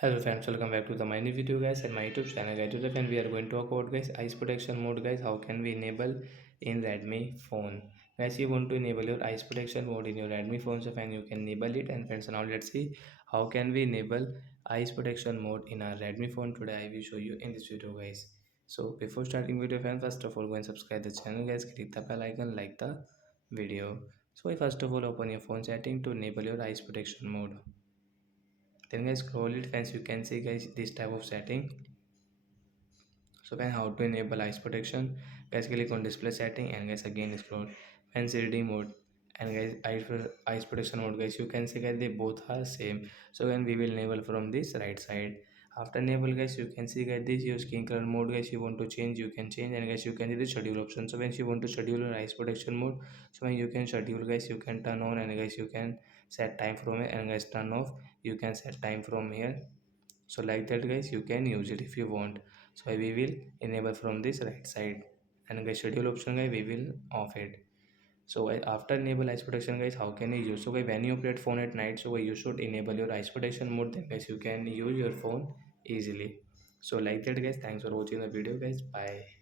Hello friends, welcome back to the my new video guys and my YouTube channel guys. Today friend we are going to talk about guys eyes protection mode guys. How can we enable in Redmi phone? Guys, you want to enable your eyes protection mode in your Redmi phone, so friend you can enable it. And friends, now let's see how can we enable eyes protection mode in our Redmi phone. Today I will show you in this video guys. So before starting video friend, first of all go and subscribe the channel guys, click the bell icon, like the video. So first of all open your phone setting to enable your eyes protection mode. Then guys scroll it friends, you can see guys this type of setting. So when how to enable eyes protection, guys click on display setting and guys again scroll fence reading mode and guys eyes protection mode. Guys you can see guys they both are same. So when we will enable from this right side, after enable guys you can see guys this your skin color mode. Guys you want to change, you can change, and guys you can see the schedule option. So when you want to schedule your eyes protection mode, so when you can schedule guys you can turn on, and guys you can set time from it, and guys turn off, you can set time from here. So like that guys you can use it if you want. So we will enable from this right side, and guys schedule option guys we will off it. So after enable eyes protection guys, how can you use? So guys when you operate phone at night, so guys, you should enable your eyes protection mode, then guys you can use your phone easily. So like that guys, thanks for watching the video guys, bye.